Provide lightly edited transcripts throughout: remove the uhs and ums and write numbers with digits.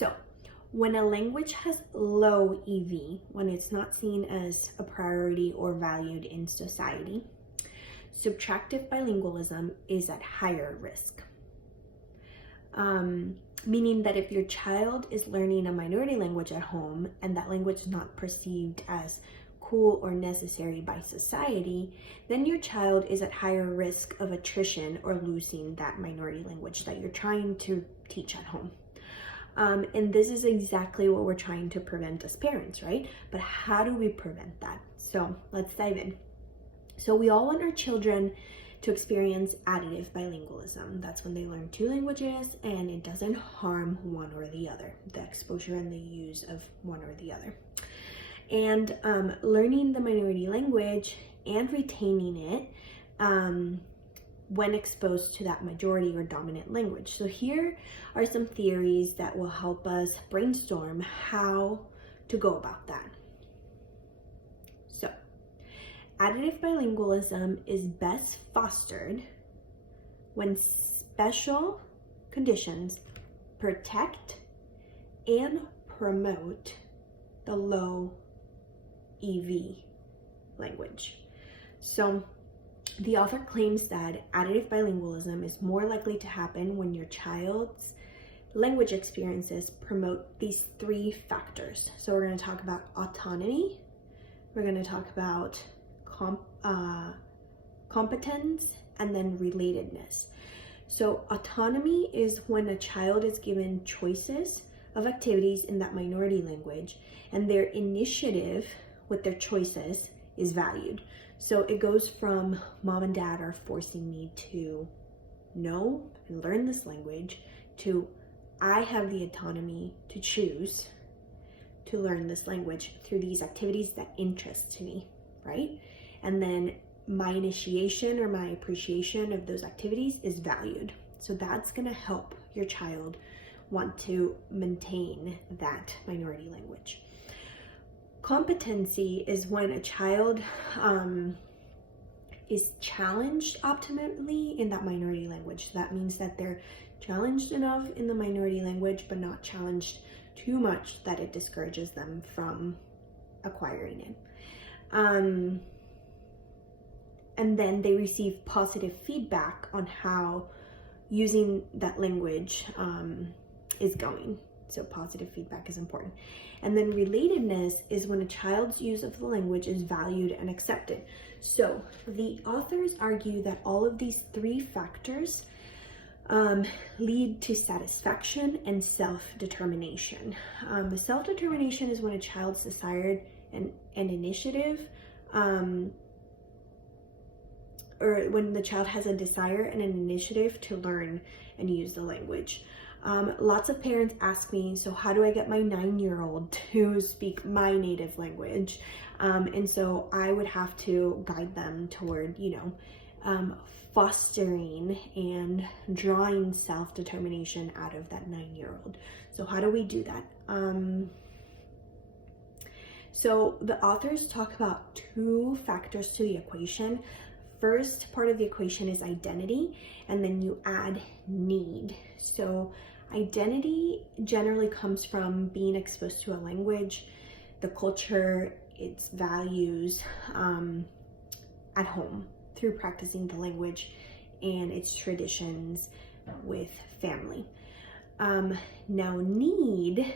So when a language has low EV, when it's not seen as a priority or valued in society, subtractive bilingualism is at higher risk. Meaning that if your child is learning a minority language at home and that language is not perceived as cool or necessary by society, then your child is at higher risk of attrition or losing that minority language that you're trying to teach at home. And this is exactly what we're trying to prevent as parents, right? But how do we prevent that? So let's dive in. So we all want our children to experience additive bilingualism. That's when they learn two languages and it doesn't harm one or the other, the exposure and the use of one or the other. And learning the minority language and retaining it when exposed to that majority or dominant language. So here are some theories that will help us brainstorm how to go about that. So, additive bilingualism is best fostered when special conditions protect and promote the low EV language. So the author claims that additive bilingualism is more likely to happen when your child's language experiences promote these three factors. So we're going to talk about autonomy, we're going to talk about competence, and then relatedness. So autonomy is when a child is given choices of activities in that minority language and their initiative with their choices is valued. So it goes from mom and dad are forcing me to know and learn this language to I have the autonomy to choose to learn this language through these activities that interest me, right? And then my initiation or my appreciation of those activities is valued. So that's going to help your child want to maintain that minority language. Competency is when a child is challenged optimally in that minority language. So that means that they're challenged enough in the minority language, but not challenged too much that it discourages them from acquiring it. And then they receive positive feedback on how using that language is going. So positive feedback is important. And then relatedness is when a child's use of the language is valued and accepted. So the authors argue that all of these three factors lead to satisfaction and self-determination. Self-determination is when a child's desired an initiative, or when the child has a desire and an initiative to learn and use the language. Lots of parents ask me, so how do I get my 9-year-old to speak my native language? And so I would have to guide them toward, fostering and drawing self-determination out of that 9-year-old. So how do we do that? So the authors talk about two factors to the equation. First part of the equation is identity, and then you add need. So identity generally comes from being exposed to a language, the culture, its values at home through practicing the language and its traditions with family. Now need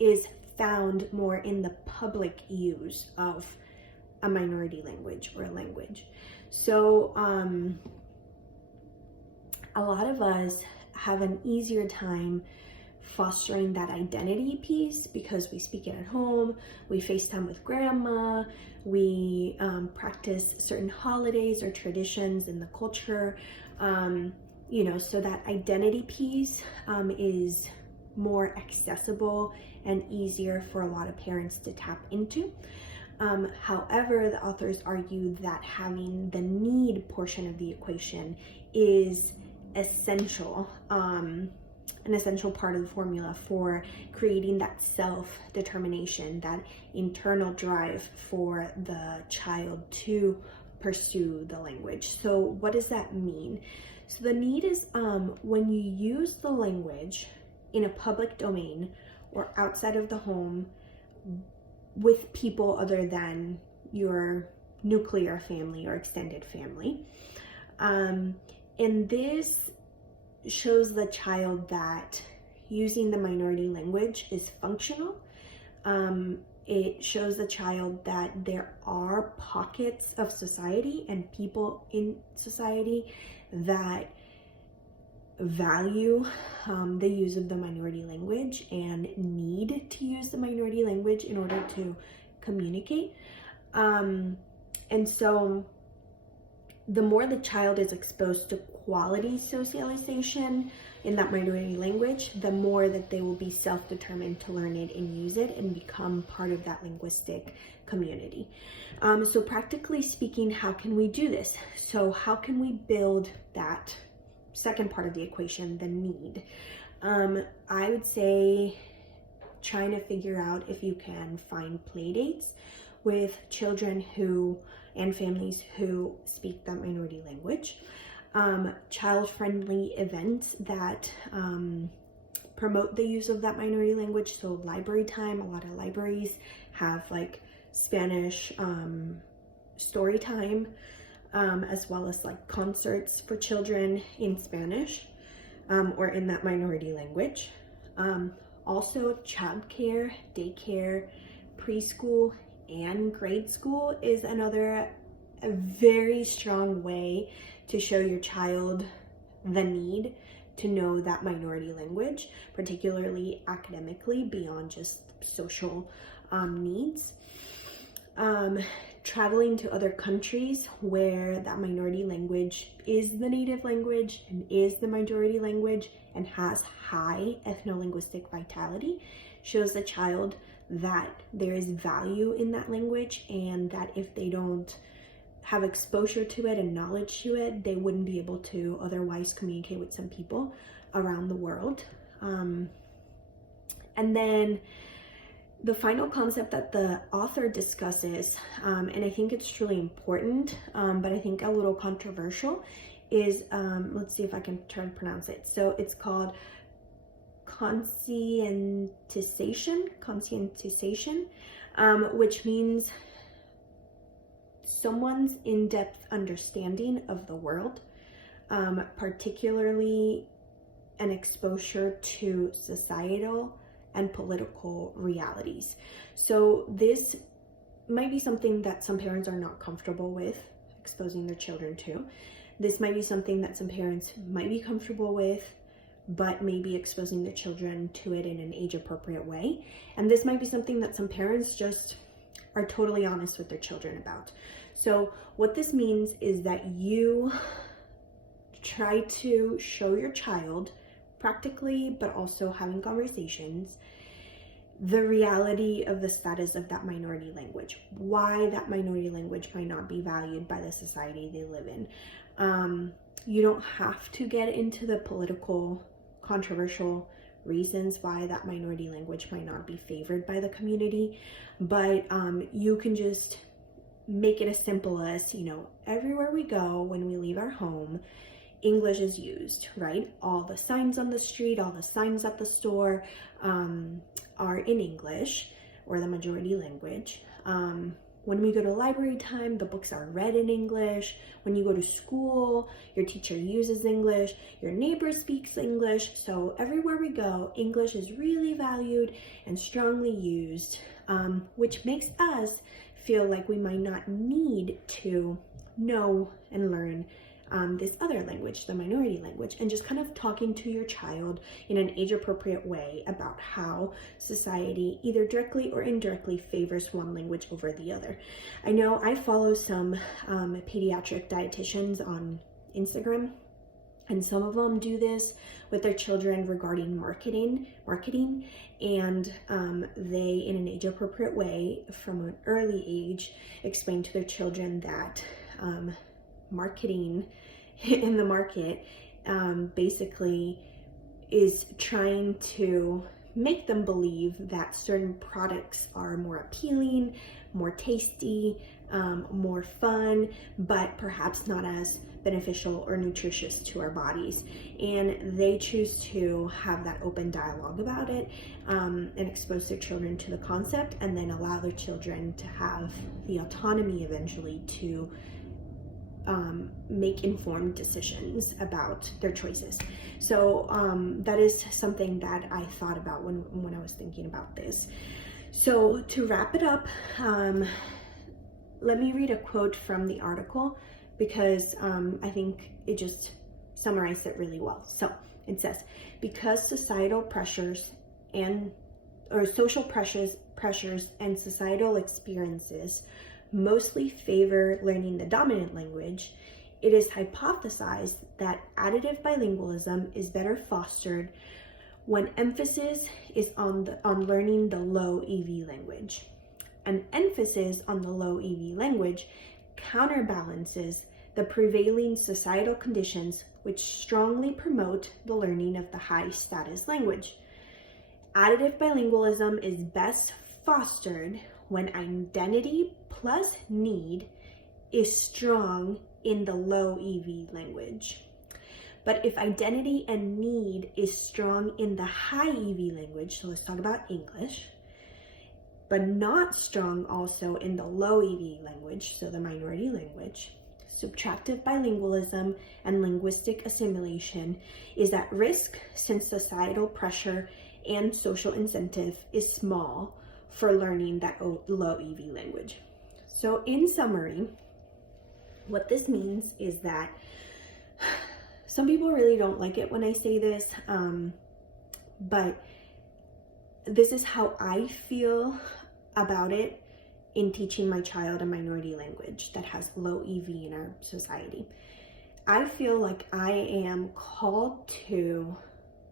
is found more in the public use of a minority language or a language. So a lot of us have an easier time fostering that identity piece because we speak it at home, we FaceTime with grandma, we practice certain holidays or traditions in the culture, so that identity piece is more accessible and easier for a lot of parents to tap into. However, the authors argue that having the need portion of the equation is essential, an essential part of the formula for creating that self-determination, that internal drive for the child to pursue the language. So what does that mean? So the need is when you use the language, in a public domain or outside of the home with people other than your nuclear family or extended family. And this shows the child that using the minority language is functional. It shows the child that there are pockets of society and people in society that value the use of the minority language and need to use the minority language in order to communicate. And so the more the child is exposed to quality socialization in that minority language, the more that they will be self-determined to learn it and use it and become part of that linguistic community. So practically speaking, how can we do this? So how can we build that second part of the equation, the need? I would say trying to figure out if you can find play dates with children and families who speak that minority language. Child-friendly events that promote the use of that minority language. So library time, a lot of libraries have like Spanish story time, as well as like concerts for children in Spanish or in that minority language. Also, childcare, daycare, preschool, and grade school is a very strong way to show your child the need to know that minority language, particularly academically, beyond just social needs. Traveling to other countries where that minority language is the native language and is the majority language and has high ethno-linguistic vitality shows the child that there is value in that language, and that if they don't have exposure to it and knowledge to it, they wouldn't be able to otherwise communicate with some people around the world. And then the final concept that the author discusses, and I think it's truly important, but I think a little controversial, is, let's see if I can try to pronounce it. So it's called conscientization, which means someone's in-depth understanding of the world, particularly an exposure to societal and political realities. So this might be something that some parents are not comfortable with exposing their children to. This might be something that some parents might be comfortable with, but maybe exposing their children to it in an age-appropriate way. And this might be something that some parents just are totally honest with their children about. So what this means is that you try to show your child, practically, but also having conversations, the reality of the status of that minority language, why that minority language might not be valued by the society they live in. You don't have to get into the political, controversial reasons why that minority language might not be favored by the community, but you can just make it as simple as, everywhere we go, when we leave our home, English is used, right? All the signs on the street, all the signs at the store are in English, or the majority language. When we go to library time, the books are read in English. When you go to school, your teacher uses English, your neighbor speaks English. So everywhere we go, English is really valued and strongly used, which makes us feel like we might not need to know and learn this other language, the minority language, and just kind of talking to your child in an age-appropriate way about how society either directly or indirectly favors one language over the other. I know I follow some pediatric dietitians on Instagram, and some of them do this with their children regarding marketing, and they, in an age-appropriate way, from an early age, explain to their children that marketing in the market basically is trying to make them believe that certain products are more appealing, more tasty, more fun, but perhaps not as beneficial or nutritious to our bodies. And they choose to have that open dialogue about it, and expose their children to the concept, and then allow their children to have the autonomy eventually to make informed decisions about their choices. So that is something that I thought about when I was thinking about this. So to wrap it up, let me read a quote from the article, because I think it just summarized it really well. So it says, because societal pressures or social pressures and societal experiences mostly favor learning the dominant language, it is hypothesized that additive bilingualism is better fostered when emphasis is on learning the low EV language. An emphasis on the low EV language counterbalances the prevailing societal conditions which strongly promote the learning of the high status language. Additive bilingualism is best fostered when identity plus need is strong in the low EV language. But if identity and need is strong in the high EV language, so let's talk about English, but not strong also in the low EV language, so the minority language, subtractive bilingualism and linguistic assimilation is at risk, since societal pressure and social incentive is small for learning that low EV language. So in summary, what this means is that some people really don't like it when I say this, but this is how I feel about it in teaching my child a minority language that has low EV in our society. I feel like I am called to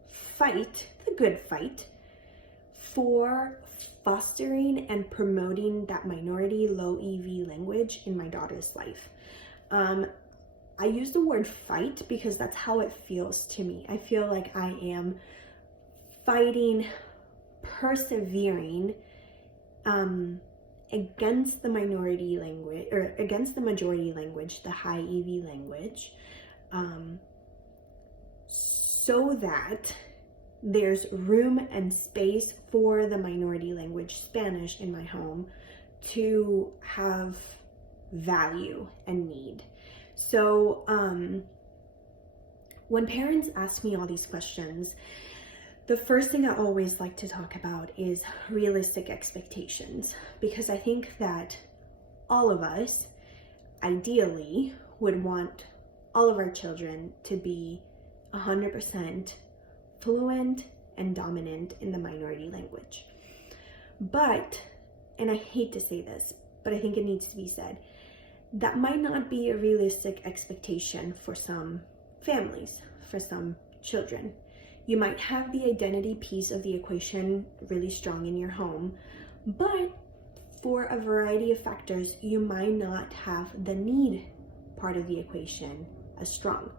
fight the good fight for fostering and promoting that minority low EV language in my daughter's life. I use the word fight because that's how it feels to me. I feel like I am fighting, persevering against the minority language, or against the majority language, the high EV language, so that there's room and space for the minority language, Spanish, in my home to have value and need. So when parents ask me all these questions, the first thing I always like to talk about is realistic expectations, because I think that all of us ideally would want all of our children to be 100% fluent and dominant in the minority language. But, and I hate to say this, but I think it needs to be said, that might not be a realistic expectation for some families, for some children. You might have the identity piece of the equation really strong in your home, but for a variety of factors, you might not have the need part of the equation as strong.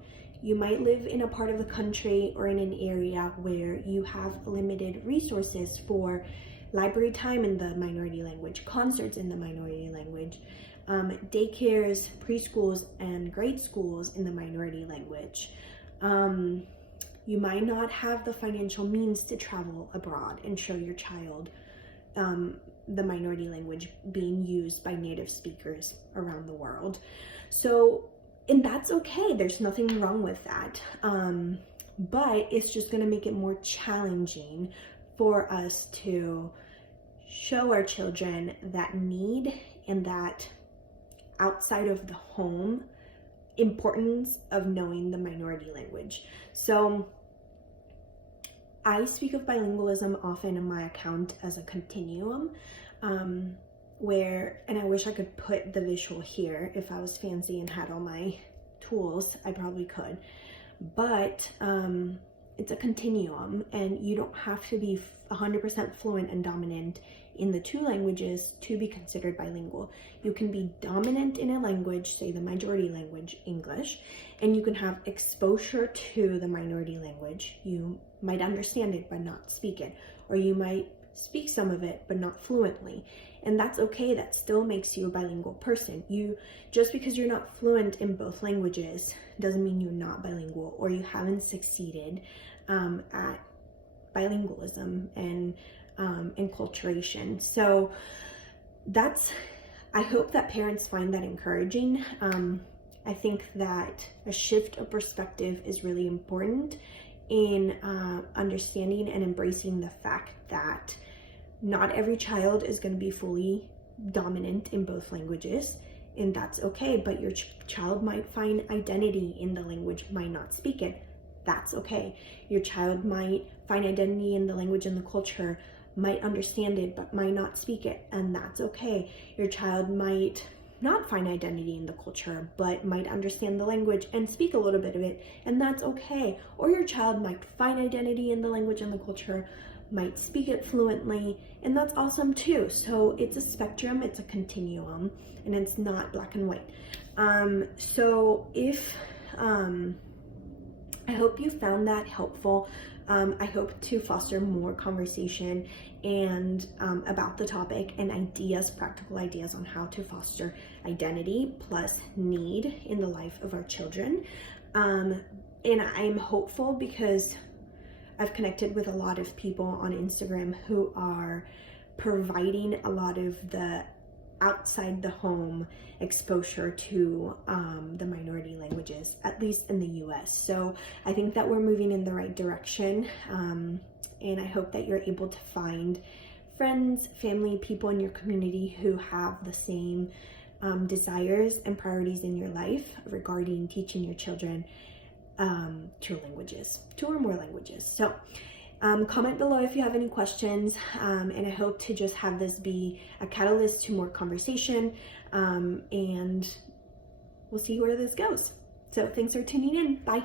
You might live in a part of the country or in an area where you have limited resources for library time in the minority language, concerts in the minority language, daycares, preschools, and grade schools in the minority language. You might not have the financial means to travel abroad and show your child the minority language being used by native speakers around the world. So, and that's okay. There's nothing wrong with that. But it's just going to make it more challenging for us to show our children that need and that outside of the home importance of knowing the minority language. So I speak of bilingualism often in my account as a continuum, where, and I wish I could put the visual here. If I was fancy and had all my tools, I probably could, but it's a continuum, and you don't have to be 100% fluent and dominant in the two languages to be considered bilingual. You can be dominant in a language, say the majority language, English, and you can have exposure to the minority language. You might understand it but not speak it, or you might speak some of it, but not fluently. And that's okay. That still makes you a bilingual person. Just because you're not fluent in both languages doesn't mean you're not bilingual or you haven't succeeded at bilingualism and enculturation. So I hope that parents find that encouraging. I think that a shift of perspective is really important in understanding and embracing the fact that not every child is going to be fully dominant in both languages, and that's okay. But your child might find identity in the language, might not speak it. That's okay. Your child might find identity in the language and the culture, might understand it, but might not speak it, and that's okay. Your child might not find identity in the culture, but might understand the language and speak a little bit of it, and that's okay. Or your child might find identity in the language and the culture, might speak it fluently, and that's awesome too. So it's a spectrum, it's a continuum, and it's not black and white. I hope you found that helpful. I hope to foster more conversation and about the topic and practical ideas on how to foster identity plus need in the life of our children. And I'm hopeful because I've connected with a lot of people on Instagram who are providing a lot of the outside the home exposure to the minority languages, at least in the US. So I think that we're moving in the right direction, and I hope that you're able to find friends, family, people in your community who have the same desires and priorities in your life regarding teaching your children two or more languages. So comment below if you have any questions, and I hope to just have this be a catalyst to more conversation, and we'll see where this goes. So thanks for tuning in. Bye.